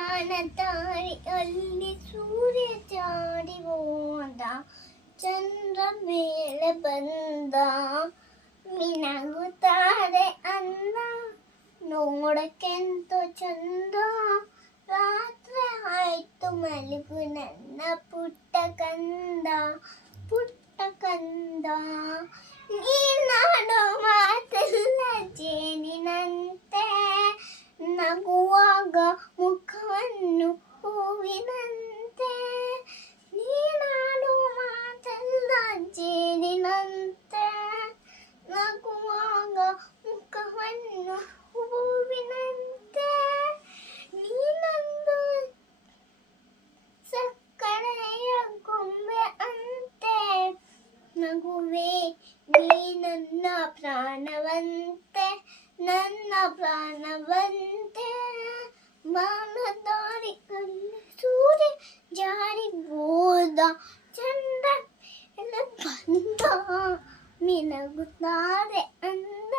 ಬಾಣದಾರಿಯಲ್ಲಿ ಸೂರ್ಯ ಜಾರಿ ಹೋದ, ಚಂದ್ರ ಮೇಲೆ ಬಂದ, ಮಿನಗುತ್ತಾರೆ ಅಂದ, ನೋಡಕ್ಕೆಂತ ಚಂದ. ರಾತ್ರಿ ಆಯ್ತು ಮಲಗು ನನ್ನ ಪುಟ್ಟ ಕಂದ, ಪುಟ್ಟ ಕಂದ. ನೀನಾಡೋ ಮಾತೆಲ್ಲ ಜೇನಿನಂತೆ, ನಗುವಾಗ ಮುಖವನ್ನು ಹೂವಿನಂತೆ. ನೀನಾಡೋ ಮಾತೆಲ್ಲ ಜೇನಿನಂತೆ, ನಗುವಾಗ ಮುಖವನ್ನು ಹೂವಿನಂತೆ. ನೀನೊಂದು ಸಕ್ಕರೆಯ ಗೊಂಬೆ ಅಂತೆ, ನಗುವೆ ನೀ ನನ್ನ ಪ್ರಾಣವಂತೆ, ನನ್ನ ಪ್ರಾಣವಂತೆ. ಬಾಣದಾರಿಯಲ್ಲಿ ಸೂರ್ಯ ಜಾರಿ ಹೋದ, ಚಂದ್ರ ಮೇಲೆ ಬಂದ, ಮಿನಗುತ್ತಾರೆ ಅಂದ,